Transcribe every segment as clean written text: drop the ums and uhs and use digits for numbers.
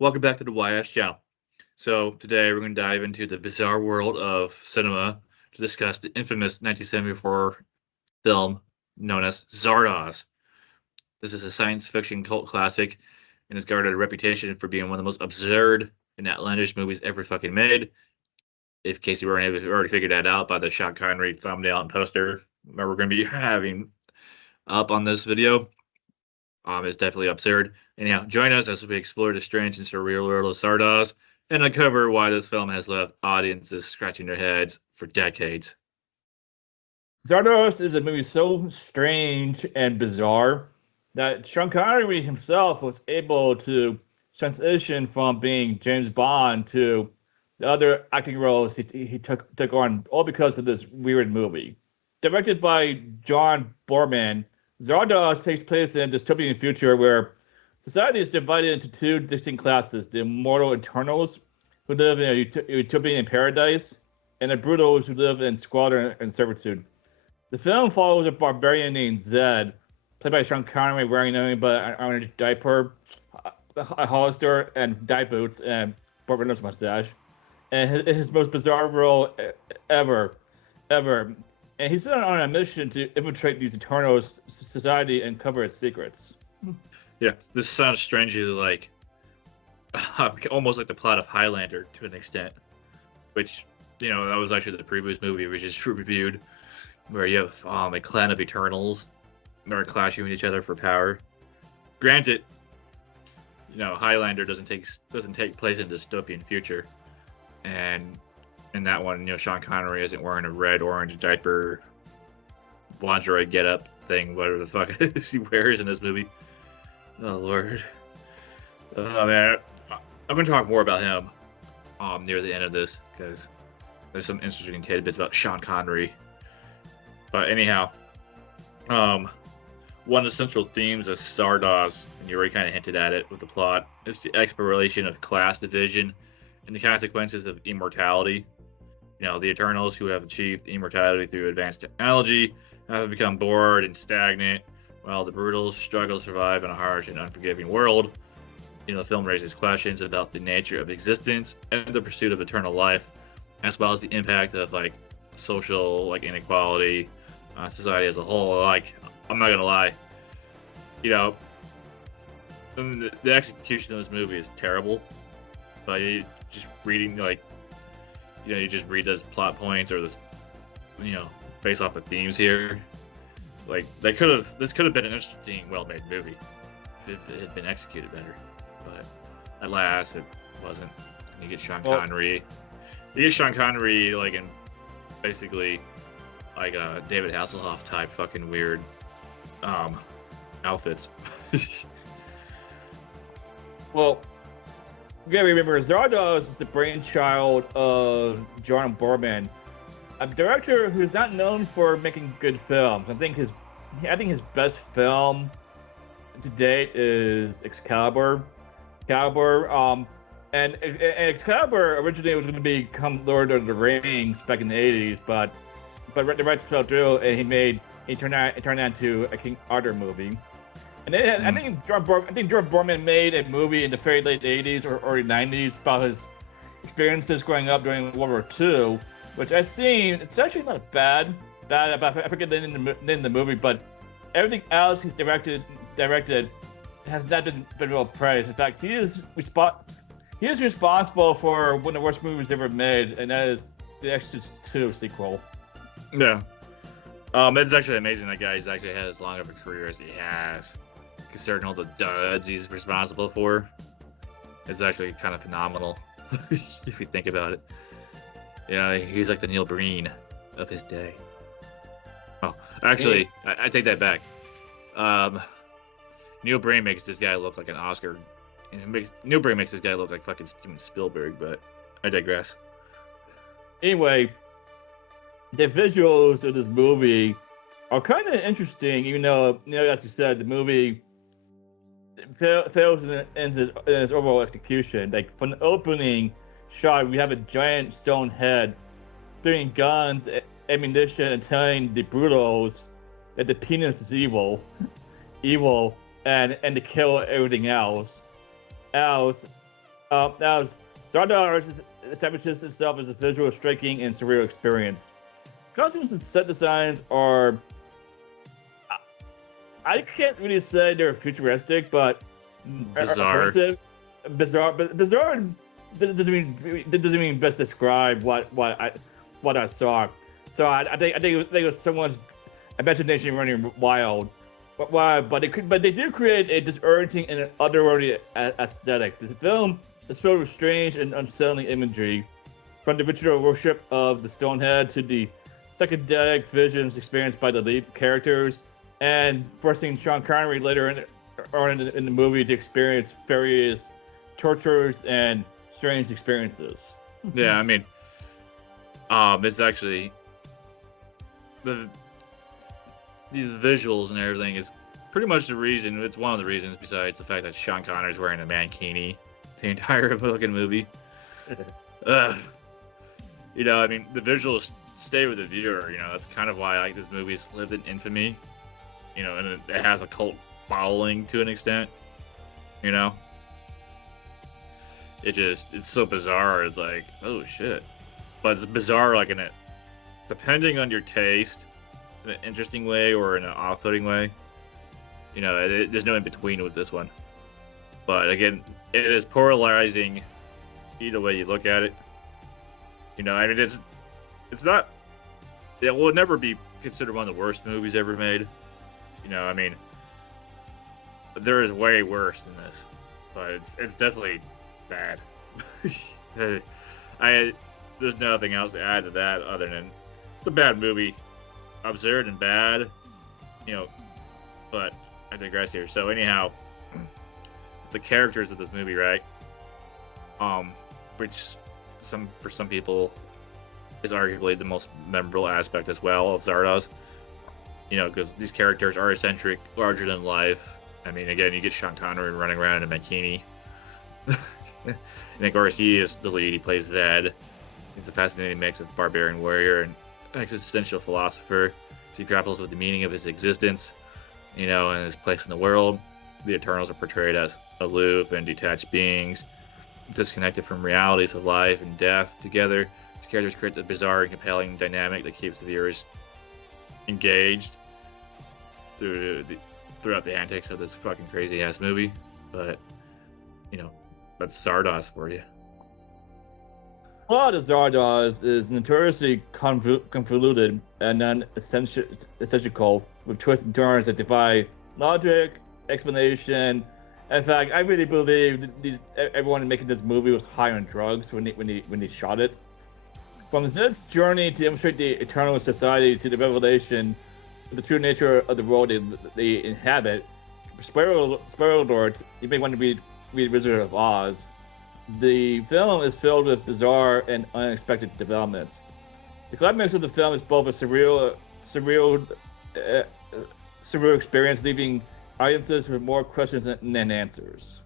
Welcome back to the YS channel. So today we're going to dive into the bizarre world of cinema to discuss the infamous 1974 film known as Zardoz. This is a science fiction cult classic and has garnered a reputation for being one of the most absurd and outlandish movies ever fucking made. If in case you weren't able to already figure that out by the Sean Connery thumbnail and poster that we're going to be having up on this video, it's definitely absurd. Anyhow, join us as we explore the strange and surreal world of Zardoz and uncover why this film has left audiences scratching their heads for decades. Zardoz is a movie so strange and bizarre that Sean Connery himself was able to transition from being James Bond to the other acting roles he took on, all because of this weird movie. Directed by John Boorman, Zardoz takes place in a dystopian future where society is divided into two distinct classes: the immortal Eternals, who live in a utopian paradise, and the Brutals, who live in squalor and servitude. The film follows a barbarian named Zed, played by Sean Connery, wearing nothing but an orange diaper, a holster, and dye boots, and barbados mustache. And his most bizarre role ever. And he's on a mission to infiltrate these Eternals' society and cover its secrets. Yeah, this sounds strangely like almost like the plot of Highlander to an extent, which, that was actually the previous movie we just reviewed, where you have a clan of Eternals that are clashing with each other for power. Granted, Highlander doesn't take place in a dystopian future, and in that one, Sean Connery isn't wearing a red-orange diaper lingerie get-up thing, whatever the fuck he wears in this movie. Oh lord. Oh man, I'm gonna talk more about him near the end of this because there's some interesting tidbits about Sean Connery. But anyhow, one of the central themes of Zardoz, and you already kind of hinted at it with the plot, is the exploration of class division and the consequences of immortality. The Eternals, who have achieved immortality through advanced technology, have become bored and stagnant, while the Brutals struggle to survive in a harsh and unforgiving world. The film raises questions about the nature of existence and the pursuit of eternal life, as well as the impact of social inequality on society as a whole. I'm not gonna lie, the execution of this movie is terrible. But just reading you just read those plot points or based off the themes here. This could have been an interesting, well-made movie if it had been executed better. But alas, it wasn't. And you get Sean Connery. You get Sean Connery in basically a David Hasselhoff type fucking weird outfits. Well, you gotta remember, Zardoz is the brainchild of John Boorman, a director who's not known for making good films. I think his best film to date is Excalibur. And Excalibur originally was going to become Lord of the Rings back in the '80s, but the rights fell through, and he turned that into a King Arthur movie. And then I think John Boorman made a movie in the very late '80s or early '90s about his experiences growing up during World War II, which I've seen. It's actually not bad. I forget the name of the movie, but everything else he's directed has not been real praised. In fact, he is responsible for one of the worst movies ever made, and that is the Exorcist 2 sequel. Yeah. It's actually amazing that guy's actually had as long of a career as he has, considering all the duds he's responsible for. It's actually kind of phenomenal if you think about it. He's like the Neil Breen of his day. Oh, actually, I take that back. Neil Breen makes this guy look like an Oscar. Neil Breen makes this guy look like fucking Steven Spielberg, but I digress. Anyway, the visuals of this movie are kind of interesting, even though, as you said, the movie fails in its overall execution. From the opening shot, we have a giant stone head bringing guns, ammunition, and telling the Brutals that the penis is evil, and to kill everything else. Now, Zardoz establishes himself as a visual, striking, and surreal experience. Costumes and set designs are. I can't really say they're futuristic, but Bizarre. Bizarre, but bizarre doesn't mean best describe what I saw. So I think it was someone's imagination running wild. But they do create a disorienting and an otherworldly aesthetic. The film is filled with strange and unsettling imagery, from the ritual worship of the Stonehead to the psychedelic visions experienced by the lead characters, and forcing Sean Connery later in the movie to experience various tortures and strange experiences. Yeah, I mean, it's actually these visuals and everything is pretty much the reason. It's one of the reasons, besides the fact that Sean Connery's wearing a mankini the entire fucking movie. You know, I mean, the visuals stay with the viewer. You know, that's kind of why like this movie's lived in infamy. You know, and it has a cult following to an extent. You know, it's so bizarre. It's like, oh shit, but it's bizarre like in it, depending on your taste, in an interesting way or in an off-putting way. You know, there's no in between with this one. But again, it is polarizing either way you look at it. You know, I mean, it's not. It will never be considered one of the worst movies ever made. You know, I mean, there is way worse than this, but it's definitely bad. There's nothing else to add to that other than it's a bad movie, absurd and bad. You know, but I digress here. So anyhow, the characters of this movie, right? Which for some people is arguably the most memorable aspect as well of Zardoz. You know, because these characters are eccentric, larger than life. I mean, again, you get Sean Connery running around in a bikini. And of course, he is the lead. He plays Ved. He's a fascinating mix of barbarian warrior and existential philosopher. He grapples with the meaning of his existence, you know, and his place in the world. The Eternals are portrayed as aloof and detached beings, disconnected from realities of life and death. Together, these characters create a bizarre and compelling dynamic that keeps the viewers engaged throughout the antics of this fucking crazy ass movie. But you know, that's Zardoz for you. A lot of Zardoz is notoriously convoluted and non-essential, with twists and turns that defy logic, explanation. In fact, I really believe everyone making this movie was high on drugs when they shot it. From Zed's journey to demonstrate the eternal society to the revelation of the true nature of the world they inhabit, spoiler alert, you may want to read Wizard of Oz. The film is filled with bizarre and unexpected developments. The climax of the film is both a surreal experience, leaving audiences with more questions than answers.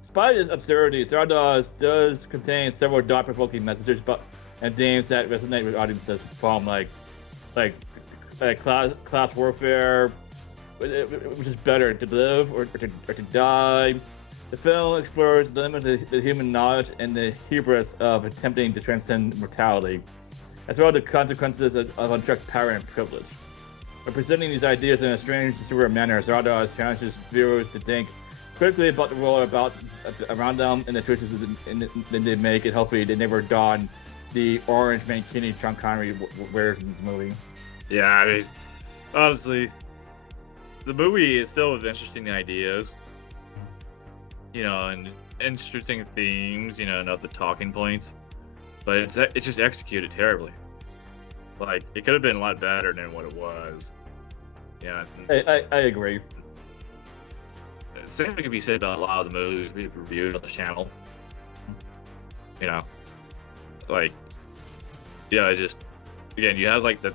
Despite its absurdity, Zardoz does contain several thought-provoking messages and themes that resonate with audiences, from like class warfare, which is better, to live or to die. The film explores the limits of the human knowledge and the hubris of attempting to transcend mortality, as well as the consequences of unchecked power and privilege. By presenting these ideas in a strange and surreal manner, Zardoz challenges viewers to think critically about the world around them and the choices that they make, and hopefully they never don the orange mankini Sean Connery wears in this movie. Yeah, I mean, honestly, the movie is filled with interesting ideas, you know, and interesting themes, you know, and of the talking points, but it's just executed terribly. Like, it could have been a lot better than what it was. Yeah. I agree. Same thing could be said about a lot of the movies we've reviewed on the channel. You know, like, yeah, it's just, again, you have like the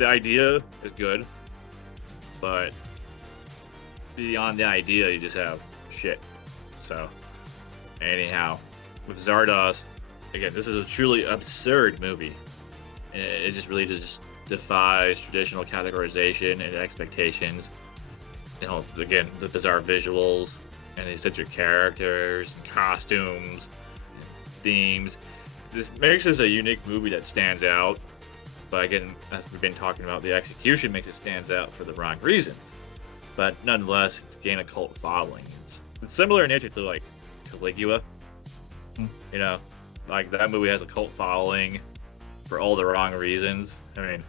idea is good, but beyond the idea, you just have shit. So, anyhow, with Zardoz, again, this is a truly absurd movie. It just really just defies traditional categorization and expectations. You know, again, the bizarre visuals, and these such characters, and costumes, and themes. This makes this a unique movie that stands out. But again, as we've been talking about, the execution makes it stands out for the wrong reasons. But nonetheless, it's gained a cult following. It's similar in nature to like Caligula. You know, like that movie has a cult following for all the wrong reasons. I mean,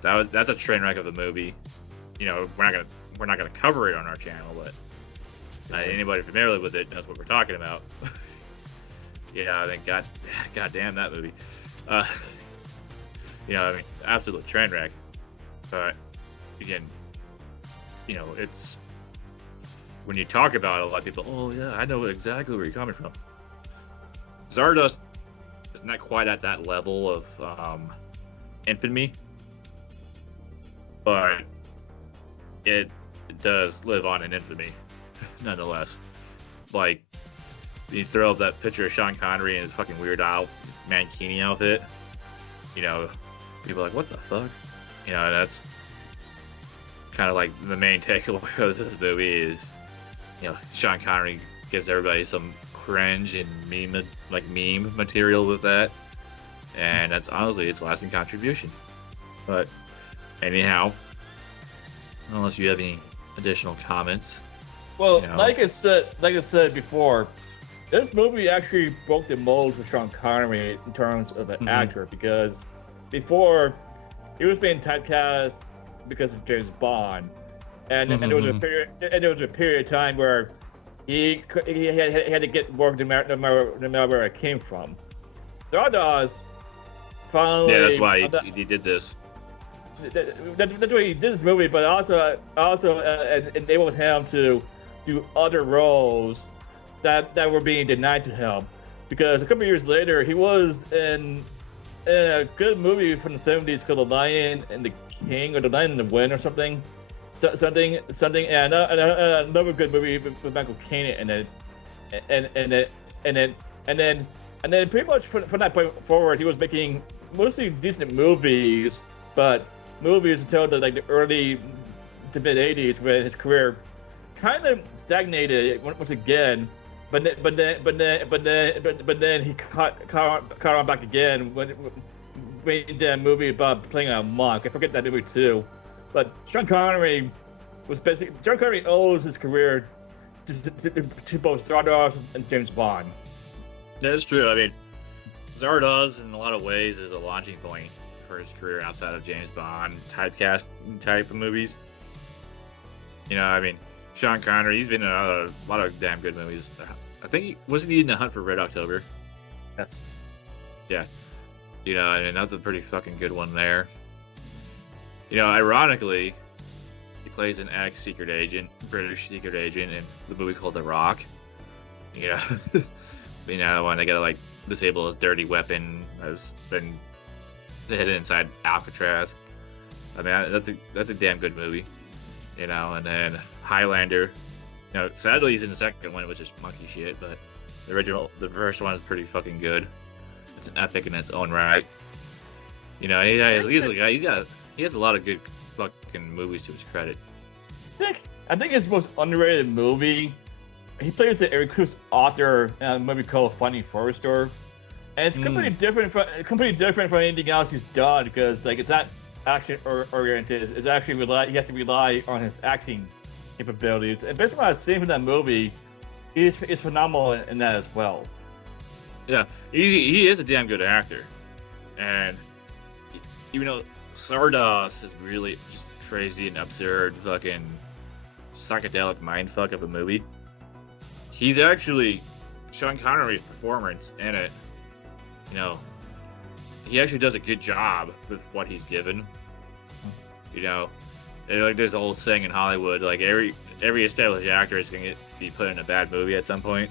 that's a train wreck of a movie. You know, we're not gonna cover it on our channel, but anybody familiar with it knows what we're talking about. Yeah, I think God damn that movie. You know, I mean, absolute train wreck. But again, you know, it's when you talk about it, a lot of people, oh yeah, I know exactly where you're coming from. Zardoz is not quite at that level of infamy, but it does live on in infamy, nonetheless. Like, you throw up that picture of Sean Connery in his fucking Weird Al mankini outfit, you know, people are like, what the fuck? You know, that's kind of like the main takeaway of this movie is, you know, Sean Connery gives everybody some cringe and meme material with that, and that's honestly its lasting contribution. But anyhow, unless you have any additional comments. Well, you know. like I said before, this movie actually broke the mold for Sean Connery in terms of an actor, because before he was being typecast because of James Bond, and there was a period of time where he had to get work no matter where it came from. Zardoz finally. Yeah, that's why he did this. That's why he did this movie, but also enabled him to do other roles that were being denied to him, because a couple of years later he was in a good movie from the 70s called The Lion and the King, or The Lion and the Wind, or something, and another good movie with Michael Caine in it, and then pretty much from that point forward he was making mostly decent movies, but movies until the early to mid 80s, when his career kind of stagnated once again. But then he caught on back again when he did a movie about playing a monk. I forget that movie too. But Sean Connery owes his career to both Zardoz and James Bond. That's true. I mean, Zardoz in a lot of ways is a launching point for his career outside of James Bond typecast type of movies. You know, I mean, Sean Connery, he's been in a lot of damn good movies. I think wasn't he in The Hunt for Red October? Yes. Yeah. You know, I mean, that's a pretty fucking good one there. You know, ironically, he plays an ex-secret agent, British secret agent, in the movie called The Rock. You know, when they gotta like disable his dirty weapon that's been hidden inside Alcatraz. I mean, that's a damn good movie. You know, and then Highlander. You know, sadly he's in the second one, which is monkey shit, but the first one is pretty fucking good. It's an epic in its own right. You know, he has a lot of good fucking movies to his credit. I think his most underrated movie, he plays a recluse author in a movie called Finding Forrester, and it's completely different from anything else he's done, because like it's not action oriented. It's actually he has to rely on his acting capabilities, and based on what I've seen from that movie, he's phenomenal in that as well. Yeah, he is a damn good actor, and even though Zardoz is really just crazy and absurd fucking psychedelic mindfuck of a movie, he's actually Sean Connery's performance in it. You know, he actually does a good job with what he's given. You know, and like there's a old saying in Hollywood, like every established actor is gonna be put in a bad movie at some point.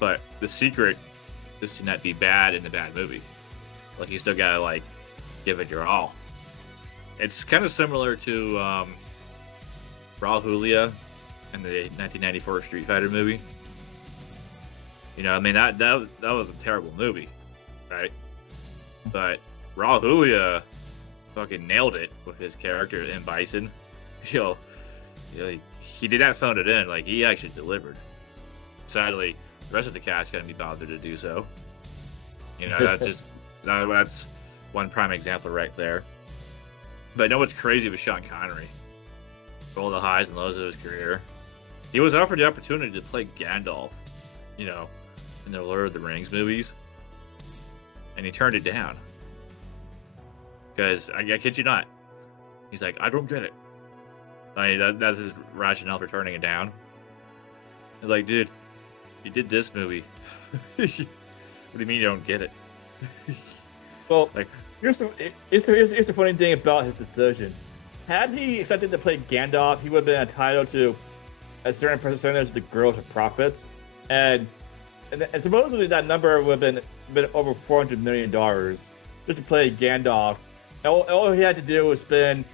But the secret is to not be bad in a bad movie. Like you still gotta like give it your all. It's kind of similar to Raul Julia in the 1994 Street Fighter movie. You know, I mean that was a terrible movie, right? But Raul Julia fucking nailed it with his character in Bison. You know, he did not phone it in. Like, he actually delivered. Sadly, the rest of the cast couldn't be bothered to do so. You know, that's one prime example right there. But I know what's crazy with Sean Connery. For all the highs and lows of his career, he was offered the opportunity to play Gandalf, you know, in the Lord of the Rings movies, and he turned it down. Because, I kid you not, he's like, I don't get it. That's his rationale for turning it down. He's like, dude, you did this movie. What do you mean you don't get it? Well, like, here's the funny thing about his decision. Had he accepted to play Gandalf, he would have been entitled to a certain percentage of the gross profits, and supposedly that number would have been over $400 million just to play Gandalf. All he had to do was spend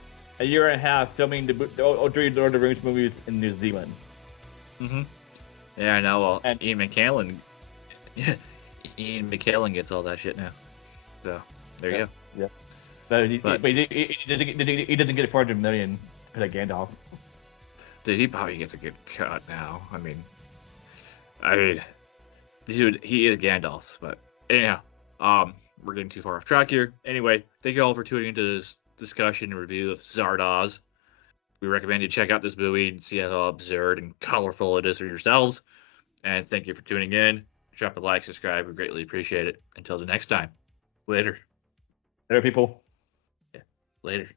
a year and a half filming all three Lord of the Rings movies in New Zealand. Mm-hmm. Yeah, I know. Well, and Ian McKellen gets all that shit now. So there you go. Yeah. But he doesn't get $400 million for that Gandalf. Dude, he probably gets a good cut now. I mean, dude, he is Gandalf. But anyhow, we're getting too far off track here. Anyway, thank you all for tuning into this discussion and review of Zardoz. We recommend you check out this movie and see how absurd and colorful it is for yourselves. And thank you for tuning in. Drop a like, subscribe. We greatly appreciate it. Until the next time. Later. Later, people. Yeah. Later.